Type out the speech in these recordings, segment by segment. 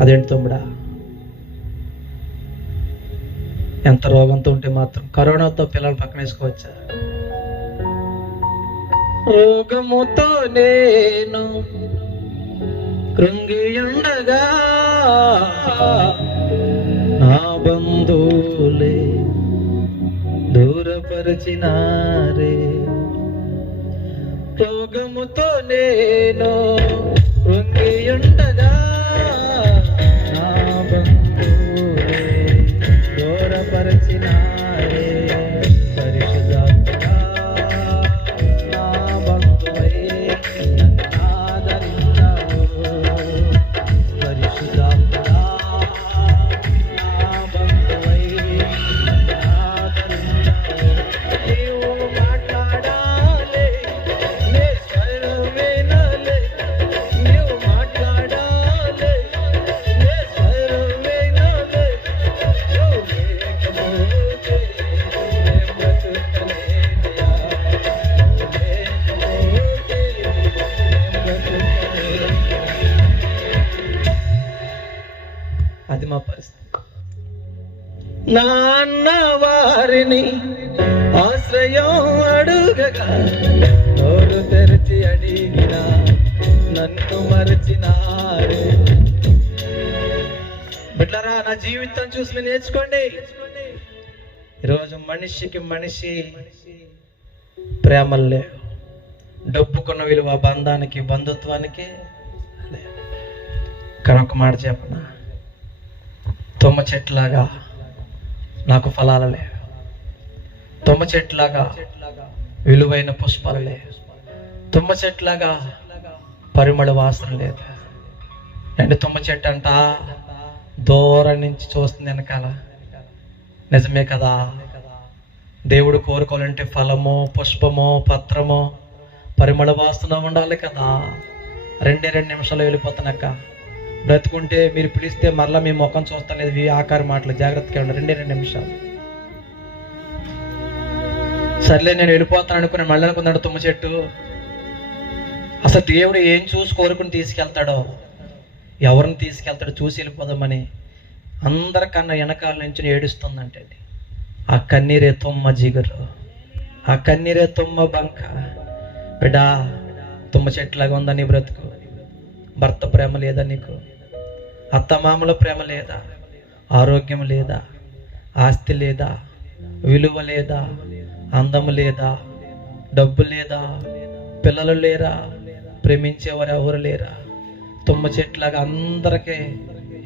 అదేంటి తమ్ముడా, ఎంత రోగంతో ఉంటే మాత్రం కరోనాతో పిల్లలు పక్కన వేసుకోవచ్చా? రోగముతో నేను కృంగియుండగా నా బంధువులే దూరపరిచినారే. రోగముతో నేను కృంగియుండగా నా బంధువులే దూరపరిచినారే. పరిశుద్ధాత్మా నా బంధువై నన్ను ఆదరించావు. పరిశుద్ధాత్మా నా బంధువై నన్ను ఆదరించావు. నీవు మాట్లాడాలి, నే స్వరం వినాలి. నీవు మాట్లాడాలి, నే స్వరం వినాలి. నువ్వు లేకపోతే నే బ్రతుకలేనయ్యా. నువ్వు లేకపోతే నే బ్రతుకలేను. అది మా పరిస్థితి. నాన్న వారిని ఆశ్రయం అడుగగా నోరు తెరిచి అడిగిన నన్ను మరచినారే. బిడ్డలారా, నా జీవితం చూసి మీరు నేర్చుకోండి. ఈరోజు మనిషికి మనిషి ప్రేమలు లేవు. డబ్బుకున్న విలువ బంధానికి బంధుత్వానికి లేవు. కానీ ఒక మాట చెప్పనా, తుమ్మ చెట్లాగా నాకు ఫలాలు లేవు. తుమ్మ చెట్లాగా విలువైన పుష్పాలు లేవు. తుమ్మ చెట్లాగా పరిమళ వాసన లేదు. అంటే తుమ్మ చెట్టు అంట దూరం నుంచి చూస్తుంది వెనకాల. నిజమే కదా. దేవుడు కోరుకోవాలంటే ఫలము, పుష్పము, పత్రము, పరిమళ వాసన ఉండాలి కదా. 2 నిమిషాలు వెళ్ళిపోతానక్క. బ్రతుకుంటే మీరు పిలిస్తే మరలా మీ ముఖం చూస్తాను లేదు. ఆకార మాటలు జాగ్రత్తగా ఉండాలి. 2 నిమిషాలు. సర్లే నేను వెళ్ళిపోతాను అనుకుని మళ్ళీ అనుకున్నాడు తుమ్మ చెట్టు. అసలు దేవుడు ఏం చూసి కోరుకుని తీసుకెళ్తాడో, ఎవరిని తీసుకెళ్తాడో చూసి వెళ్ళిపోదామని అందరికన్నా వెనకాల నుంచి ఏడుస్తుందంటే ఆ కన్నీరే తుమ్మ జిగురు, ఆ కన్నీరే తుమ్మ బంక. బిడ్డా, తుమ్మ చెట్లాగా ఉందా నీ బ్రతుకు? భర్త ప్రేమ లేదా నీకు? అత్తమామల ప్రేమ లేదా? ఆరోగ్యం లేదా? ఆస్తి లేదా? విలువ లేదా? అందము లేదా? డబ్బు లేదా? పిల్లలు లేరా? ప్రేమించేవారు ఎవరు లేరా? తుమ్మ చెట్లాగా అందరికీ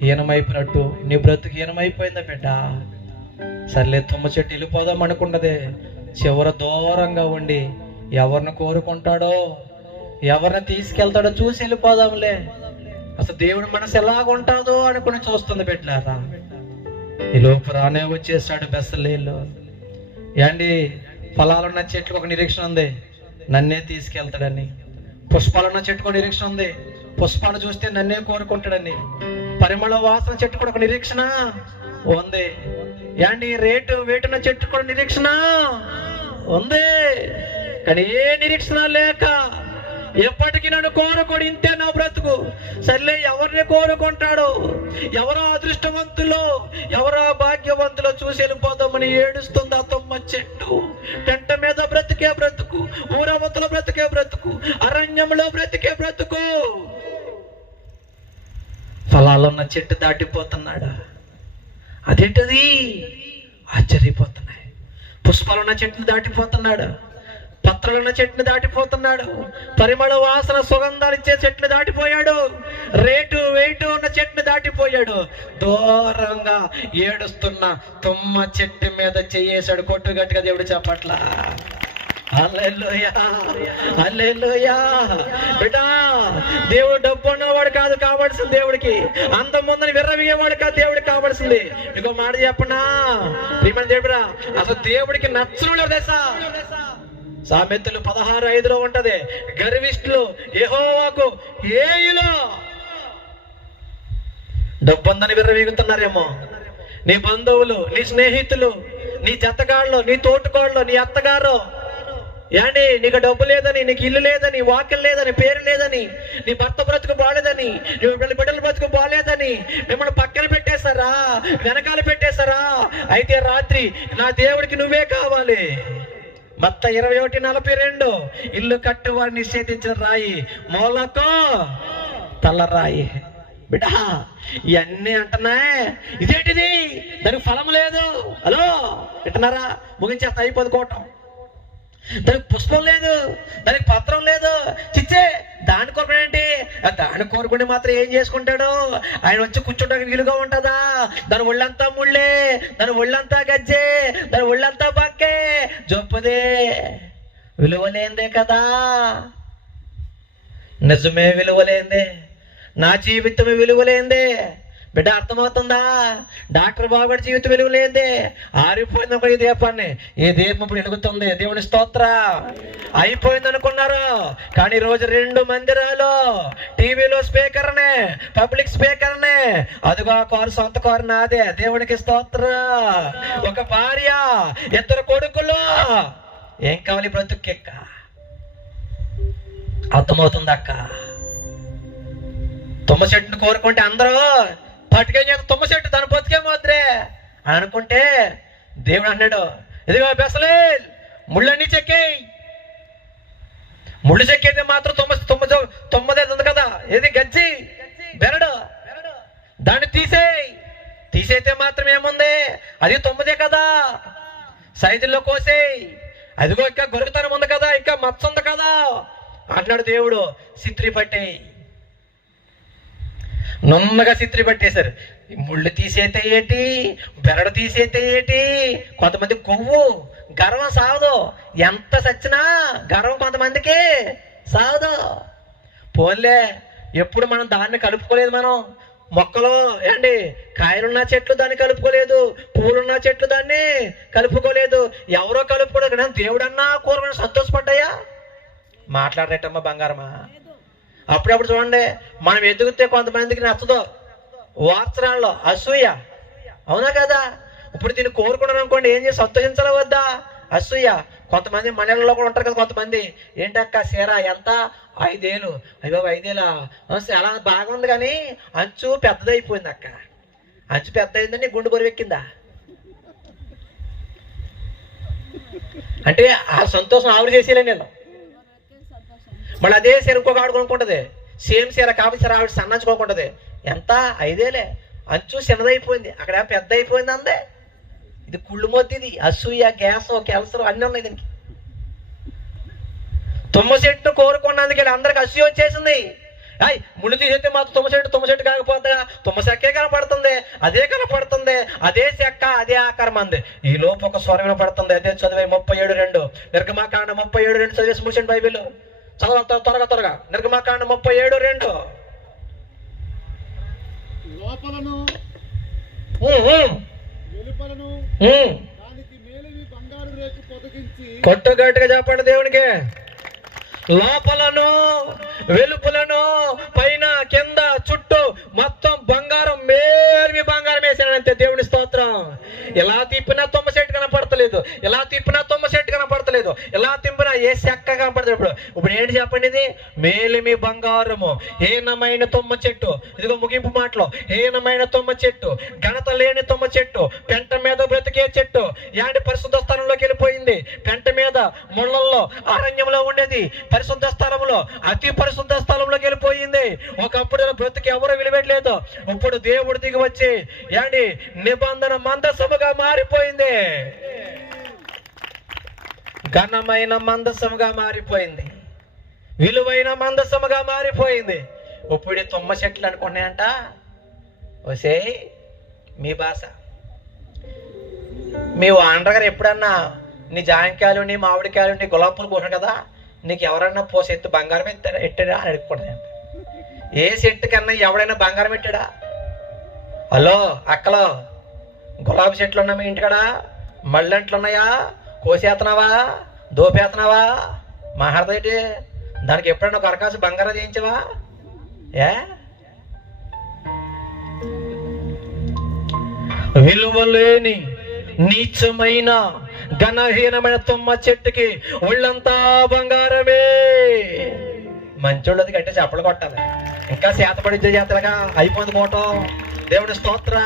హీనమైపోయినట్టు నీ బ్రతుకు హీనమైపోయిందా బిడ్డ? సర్లే తుమ్మ చెట్టు వెళ్ళిపోదాం అనుకున్నదే. చివర దూరంగా ఉండి ఎవరిని కోరుకుంటాడో, ఎవరిని తీసుకెళ్తాడో చూసి వెళ్ళిపోదాంలే. అసలు దేవుడి మనసు ఎలాగుంటుందో అనుకుని చూస్తుంది బిడ్డలారా. ఈ లోపు రానే వచ్చేసాడు బెస్సలేలు. ఏండి, ఫలాలున్న చెట్టుకు ఒక నిరీక్షణ ఉంది, నన్నే తీసుకెళ్తాడని. పుష్పాలున్న చెట్టుకు నిరీక్షణ ఉంది, పుష్పాలు చూస్తే నన్నే కోరుకుంటాడని. పరిమళ వాసన చెట్టు కూడా ఒక నిరీక్షణ ఉంది. ఏండి, వేటున్న చెట్టు కూడా నిరీక్షణ ఉంది. కానీ ఏ నిరీక్షణ లేక ఎప్పటికీ నన్ను కోరుకోడు. ఇంతే నా బ్రతుకు. సర్లే, ఎవరిని కోరుకుంటాడో, ఎవరో అదృష్టవంతులో, ఎవరో భాగ్యవంతులో చూసి వెళ్ళిపోదామని ఏడుస్తుంది ఆ తుమ్మ చెట్టు. పెంట మీద బ్రతికే బ్రతుకు, ఊరవతలో బ్రతికే బ్రతుకు, అరణ్యంలో బ్రతికే బ్రతుకు. ఫలాలున్న చెట్టు దాటిపోతున్నాడా? అదేంటది? ఆశ్చర్యపోతున్నాయి. పుష్పాలున్న చెట్టును దాటిపోతున్నాడు, పత్రాలున్న చెట్టుని దాటిపోతున్నాడు, పరిమళ వాసన సుగంధాలు ఇచ్చే చెట్టుని దాటిపోయాడు, వెయిట్ ఉన్న చెట్టుని దాటిపోయాడు. దూరంగా ఏడుస్తున్న తుమ్మ చెట్టు మీద చెయ్యేశాడు. కొట్టు గట్టిగా దేవుడు చెప్పట్ల. హల్లెలూయా, హల్లెలూయా. బిడ్డా, దేవుడు డబ్బు ఉన్నవాడు కాదు కావాల్సింది దేవుడికి. అందం ముందని విర్రవీయేవాడు కాదు దేవుడికి కావాల్సింది. ఇంకో మాట చెప్పనా ప్రియమైన దేవుడా, అసలు దేవుడికి నచ్చడం తెలుసా? సామెతలు 16:5 ఉంటది, గర్విష్ఠులు యెహోవాకు హేయులు. డబ్బందని విర్రవీగుతున్నారేమో నీ బంధువులు, నీ స్నేహితులు, నీ జతగాళ్ళు, నీ తోటికోళ్ళు, నీ అత్తగారు. ఏంటి నీకు డబ్బు లేదని, నీకు ఇల్లు లేదని, వాకిల్ లేదని, పేరు లేదని, నీ భర్త బ్రతుకు బాలేదని, నీ బిడ్డల బ్రతుకు బాలేదని మిమ్మల్ని పక్కన పెట్టేశారా, వెనకాల పెట్టేశారా? అయితే రాత్రి నా దేవుడికి నువ్వే కావాలి. మత్తయి 21:42 ఇల్లు కట్టువారు నిషేధించిన రాయి మూలకు తల్లరాయి. బిడ్డ ఇవన్నీ అంటున్నాయి, ఇదేంటిది? దానికి ఫలం లేదు. హలో వింటున్నారా? ముగించేస్తా, అయిపోదు కోటం. దానికి పుష్పం లేదు, దానికి పత్రం లేదు. చిచ్చే దాని కోరుకునేంటి? దాని కోరుకుంటే మాత్రం ఏం చేసుకుంటాడు? ఆయన వచ్చి కూర్చుంటానికి వీలుగా ఉంటుందా? దాని ఒళ్ళంతా ముళ్ళే, దాని ఒళ్ళంతా గజ్జే, దాని ఒళ్ళంతా బక్కే, జొప్పదే, విలువలేందే కదా. నిజమే విలువలేందే, నా జీవితం విలువలేందే. బిడ్డ అర్థమవుతుందా? డాక్టర్ బాబు జీవితం విలువలేందే. ఆరిపోయింది ఒక ఈ దీపాన్ని, ఈ దీపం ఇప్పుడు వెలుగుతుంది. దేవుని స్తోత్ర. అయిపోయింది అనుకున్నారు, కానీ రోజు 2 మందిరాలు, టీవీలో స్పీకర్నే, పబ్లిక్ స్పీకర్నే. అదిగో కారు, సొంత కారు నాదే. దేవునికి స్తోత్ర. ఒక భార్య, 2 కొడుకులు. ఏం కావాలి బ్రతుక్కెక్క? అర్థమవుతుంది అక్క? తుమ్మ చెట్టును కోరుకుంటే అందరూ పట్టుకేం చేస్తారు? తుమ్మ చెట్టు తన బతికేమోద్రే అని అనుకుంటే దేవుడు అన్నాడు, ఇదిగో బెసలేల్ ముళ్ళన్నీ చెక్కేయి. ముళ్ళు చెక్కేది మాత్రం తుమ్మదేది ఉంది కదా, ఏది గజ్జి బెరడు, దాన్ని తీసేస్తే మాత్రం ఏముంది? అది తుమ్మదే కదా. సైజుల్లో కోసేయి. అదిగో ఇంకా గొరుగుతనం ఉంది కదా, ఇంకా మచ్చ ఉంది కదా అంటున్నాడు దేవుడు. సిత్రి పట్టేయి. నున్నగా సిత్రి పట్టేశారు. ముళ్ళు తీసేతే ఏంటి, బెరడు తీసేతే ఏంటి? కొంతమంది కొవ్వు గర్వం సావదు. ఎంత సచ్చినా గర్వం కొంతమందికి సావదు. పోన్లే, ఎప్పుడు మనం దాన్ని కలుపుకోలేదు. మనం మొక్కలు ఏంటి, కాయలున్న చెట్లు దాన్ని కలుపుకోలేదు, పూలున్న చెట్లు దాన్ని కలుపుకోలేదు. ఎవరో కలుపుకోలేదు కానీ దేవుడన్నా కూరగాయలు సంతోషపడ్డాయా? మాట్లాడరేటమ్మా బంగారమా? అప్పుడప్పుడు చూడండి, మనం ఎదుగుతే కొంతమందికి నచ్చదు. వార్చనాల్లో అసూయ, అవునా కదా? ఇప్పుడు దీన్ని కోరుకున్నాను అనుకోండి, ఏం చేసి సంతోషించాల వద్దా? అసూయ. కొంతమంది మనలో కూడా ఉంటారు కదా, కొంతమంది ఏంటక్క చీర ఎంత? 5,000. అయ్యో 5,000 అలా బాగుంది కానీ అంచు పెద్దదైపోయింది అక్క. అంచు పెద్ద అయిందని గుండు బరువెక్కిందా? అంటే ఆ సంతోషం ఆవిడ చేసేలే నేను. మళ్ళీ అదే చీర ఇంకొక ఆవిడ కొనుక్కుంటుంది, సేమ్ చీర కాబట్టి చీర ఆవిడ సన్నంచుకోకుంటుంది. ఎంత? 5,000. అంచు చిన్నదైపోయింది, అక్కడ పెద్ద అయిపోయింది అందే. ఇది కుళ్ళు మొద్దిది. అసూయ, గ్యాస్, క్యాన్సర్ అన్నీ ఉన్నాయి దీనికి. తుమ్మ చెట్టు కోరుకున్నందుకు అందరికి అసూయ వచ్చేసింది. ముళ్ళు తీసేస్తే మాత్రం తుమ్మ చెట్టు కాకపోతే తుమ్మ చెక్కే కనపడుతుంది, అదే కనపడుతుంది, అదే చెక్క, అదే ఆకారం అంది. ఈ లోపు ఒక స్వరం వినపడుతుంది. అదే చదివే 37:2 నిర్గమాకాండం 37:2 చదివేసి ముగిసండి బైబిల్. చదవ త్వరగా. నిర్గమాకాండం 37:2. కొట్టగట్టుగా చెప్పండి దేవునికి. లోపలను వెలుపులను పైన కింద చుట్టూ మొత్తం బంగారం, మేల్మి బంగారం వేసానంతే. దేవుని స్తోత్రం. ఎలా తిప్పినా తుమ్మ చెట్టు కనపడతలేదు, ఎలా తిప్పినా తుమ్మ చెట్టు కనపడతలేదు, ఎలా తిప్పినా ఏ చెక్క కనపడతలేదు. ఇప్పుడు ఏంటి చెప్పండి? ఇది మేలిమి బంగారము, హీనమైన తుమ్మ చెట్టు. ఇదిగో ముగింపు మాటలో, హీనమైన తుమ్మ చెట్టు, ఘనత లేని తుమ్మ చెట్టు, పెంట మీద బ్రతికే చెట్టు. యాంటి పరిశుద్ధ స్థలంలోకి వెళ్ళిపోయింది. పెంట మీద ముళ్ళల్లో అరణ్యంలో ఉండేది, పరిశుద్ధ స్థలంలో, అతి పరిశుద్ధ స్థలంలోకి వెళ్ళిపోయింది. ఒకప్పుడు బ్రతికి ఎవరు విలువట్లేదు. ఇప్పుడు దేవుడు దిగి వచ్చి ఏంటి నిబంధన మందసముగా మారిపోయింది, ఘనమైన మందసముగా మారిపోయింది, విలువైన మందసముగా మారిపోయింది. ఇప్పుడు తుమ్మ చెట్లు అనుకున్నాయంట. వసే మీ భాష, మీ వాండ్ర గారు ఎప్పుడన్నా నీ జాంకాయలు, నీ మామిడికాయలు, నీ గులాబీ పూలు కోసాను కదా, నీకు ఎవరన్నా పోసి ఎత్తు బంగారం ఎట్టాడా అని అడుగుకూడదు. ఏ చెట్టు కన్నా ఎవడైనా బంగారం పెట్టాడా? హలో అక్కలో, గులాబీ చెట్లు ఉన్నా మీ ఇంటికాడ? మళ్ళెంట్లు ఉన్నాయా? కోసేస్తున్నావా? దోపేస్తున్నావా? మాట్లాడదేటి? దానికి ఎప్పుడైనా ఒక అరకాసు బంగారం చేయించవా? విలువలేని నీచమైన ఘనహీనమైన తుమ్మ చెట్టుకి ఒళ్ళంతా బంగారమే. మంచోళ్ళది కంటే చెప్పలు కొట్టాలి. ఇంకా శాతపడి చేతలుగా అయిపోయింది మోటం. దేవుడి స్తోత్ర.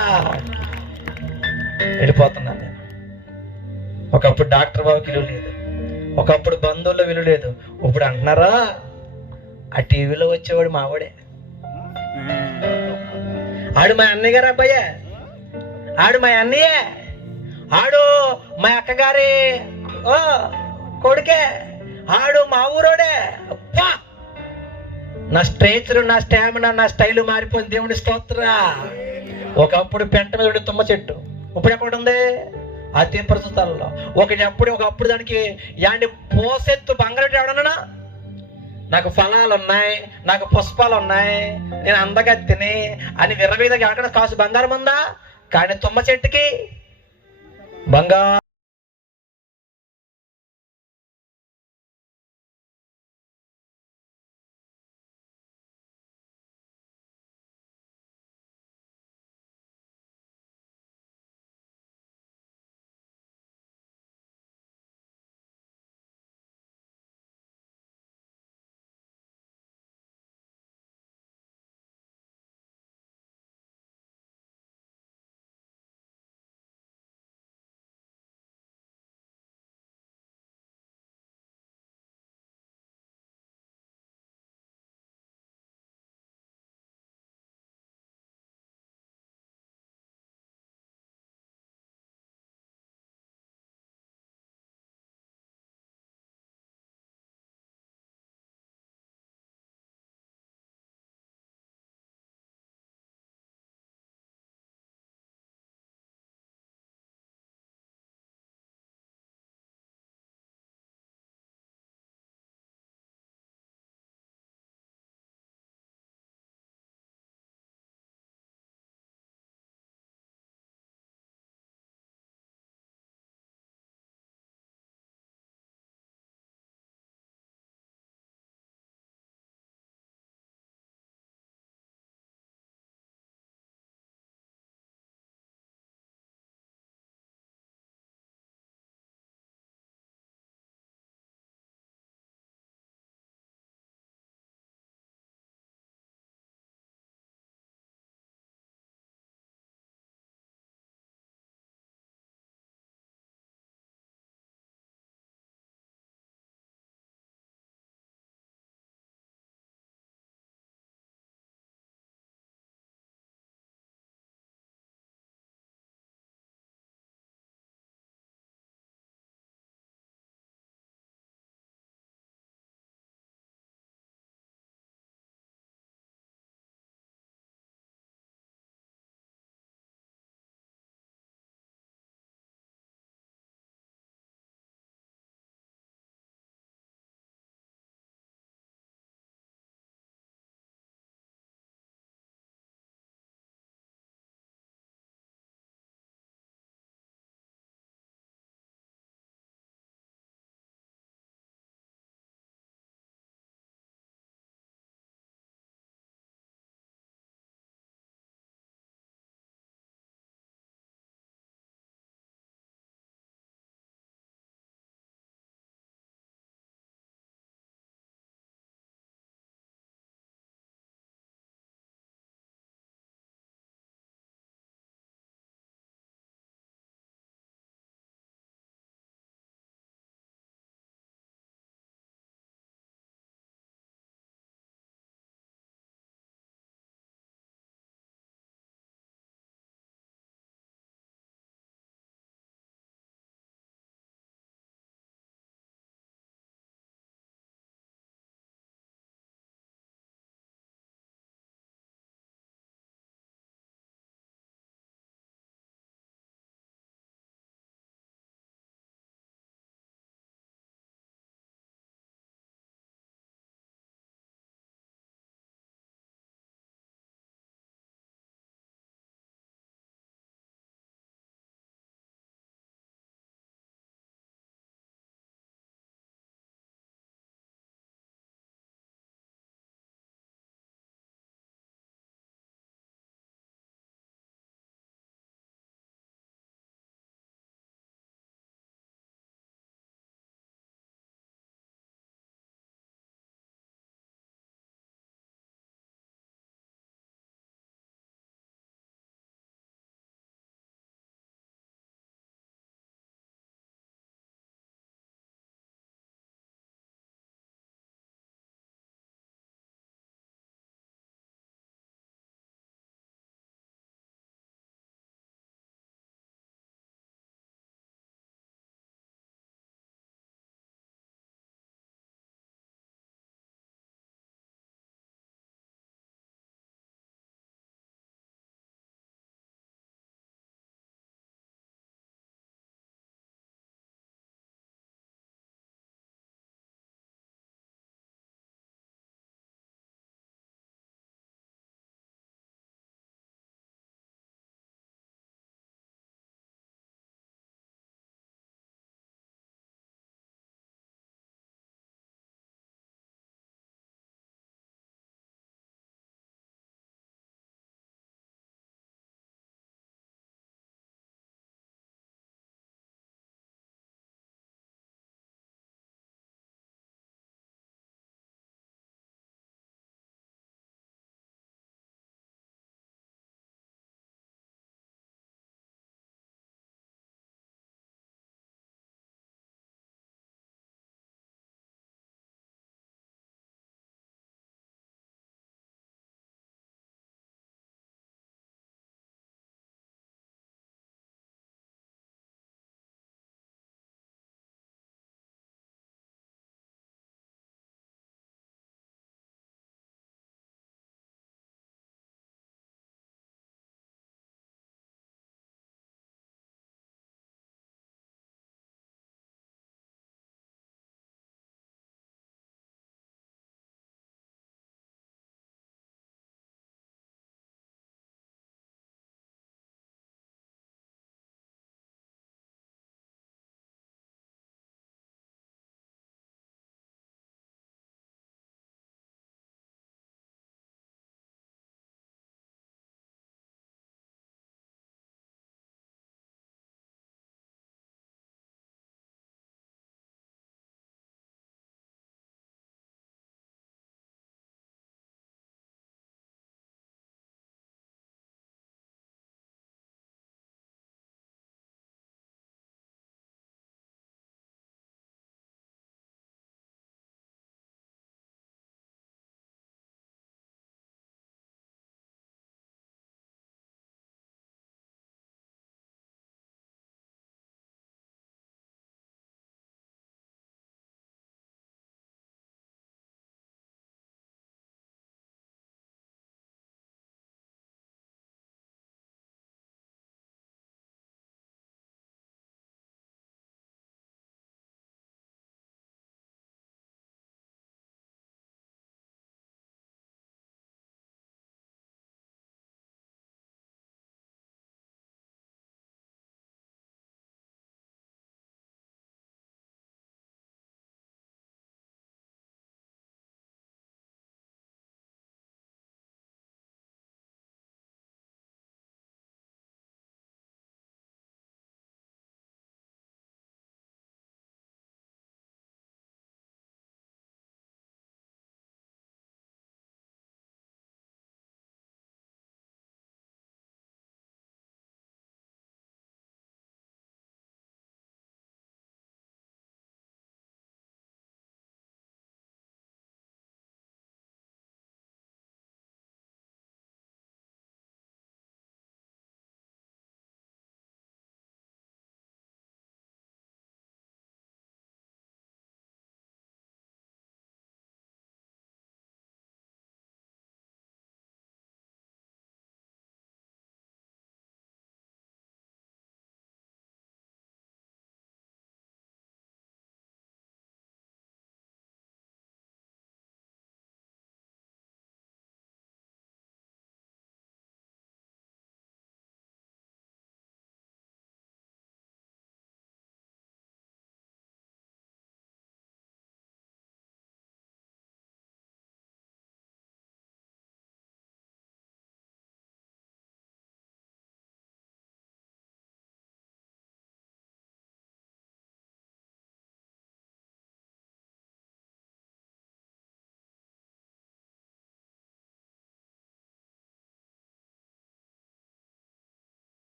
వెళ్ళిపోతున్నాను నేను. ఒకప్పుడు డాక్టర్ బాబుకి విలువ లేదు, ఒకప్పుడు బంధువుల్లో విలువ లేదు. ఇప్పుడు అంటున్నారా ఆ టీవీలో వచ్చేవాడు మావాడే, ఆడు మా అన్నయ్య గారు అబ్బాయే, ఆడు మా అన్నయ్యే, ఆడు మా అక్కగారి కొడుకే, ఆడు మా ఊరోడే. అబ్బా, నా స్ట్రేచర్, నా స్టామినా, నా స్టైల్ మారిపోయింది. దేవుడి స్తోత్ర. ఒకప్పుడు పెంట మీద ఉండే తుమ్మ చెట్టు ఇప్పుడు ఎక్కడ ఉంది? అతి ప్రస్తుతాలలో. ఒకప్పుడు దానికి యాండి పోసెత్తు బంగారు ఎవడన్నా నాకు ఫలాలు ఉన్నాయి, నాకు పుష్పాలు ఉన్నాయి, నేను అందగత్తిని అని విర్రవీద ఎక్కడ కాసు బంగారం ఉందా? కానీ తుమ్మ చెట్టుకి బంగారు